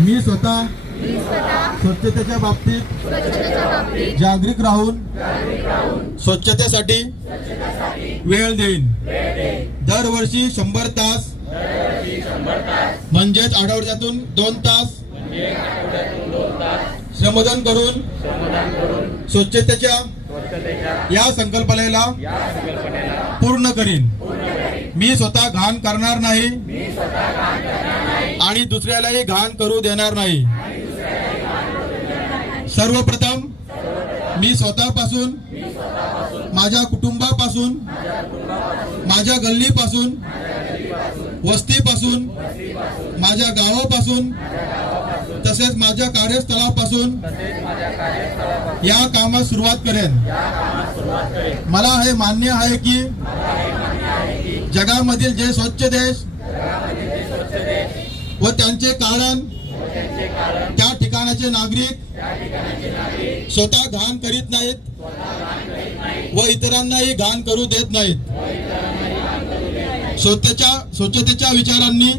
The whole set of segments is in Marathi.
मी स्वतः स्वच्छतेच्या बाबतीत जागरूक राहून स्वच्छतेसाठी वेळ देईन. दरवर्षी शंभर तास म्हणजेच आठवड्यातून दोन तास श्रमदान करून स्वच्छतेच्या या संकल्पनेला पूर्ण करीन. मी स्वतः घाण करणार नाही आणि दुसऱ्यालाही घाण करू देणार नाही. सर्वप्रथम मी स्वतःपासून माझ्या कुटुंबापासून माझ्या गल्लीपासून वस्तीपासून माझ्या गावापासून तसेच माझ्या कार्यस्थळापासून या कामात सुरुवात करेन. मला हे मान्य आहे की जगामधील जे स्वच्छ देश व त्यांचे कारण त्या ठिकाणाचे नागरिक स्वतः घाण करीत नाहीत व इतरांनाही घाण करू देत नाहीत. स्वतःच्या स्वच्छतेच्या विचारांनी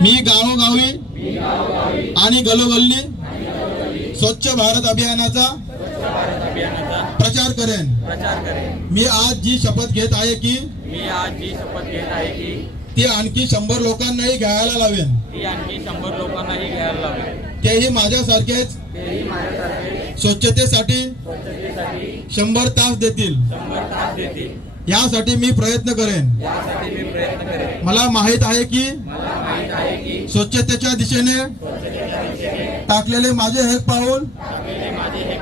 मी गावोगावी आणि गलोगल्ली स्वच्छ भारत अभियानाचा प्रचार करेन प्रचार करेन मी आज जी शपथ घेत आहे की मी आज जी शपथ घेत आहे की ती आणखी शंभर लोकांनाही घ्यायला लावेन. ती आणखी शंभर लोकांनाही घ्यायला लावेल तेही माझ्यासारखेच तेही माझ्यासारखे स्वच्छतेसाठी स्वच्छतेसाठी शंभर तास देतील. शंभर तास देतील. यासाठी मी प्रयत्न करेन. मला माहीत आहे की मला माहीत आहे की स्वच्छतेच्या दिशेने टाकलेले हे माझे हे पाऊल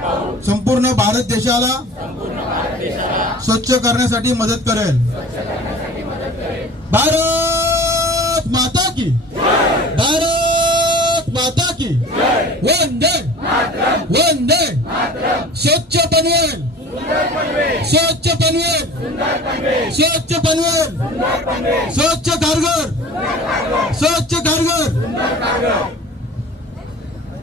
संपूर्ण भारत देशाला स्वच्छ करण्यासाठी मदत करेल. भारत माता की. भारत माता की. वंदे. वंदे. स्वच्छ बनवेल स्वच्छ बनवेल स्वच्छ बनवेल स्वच्छ घरघर स्वच्छ घरघर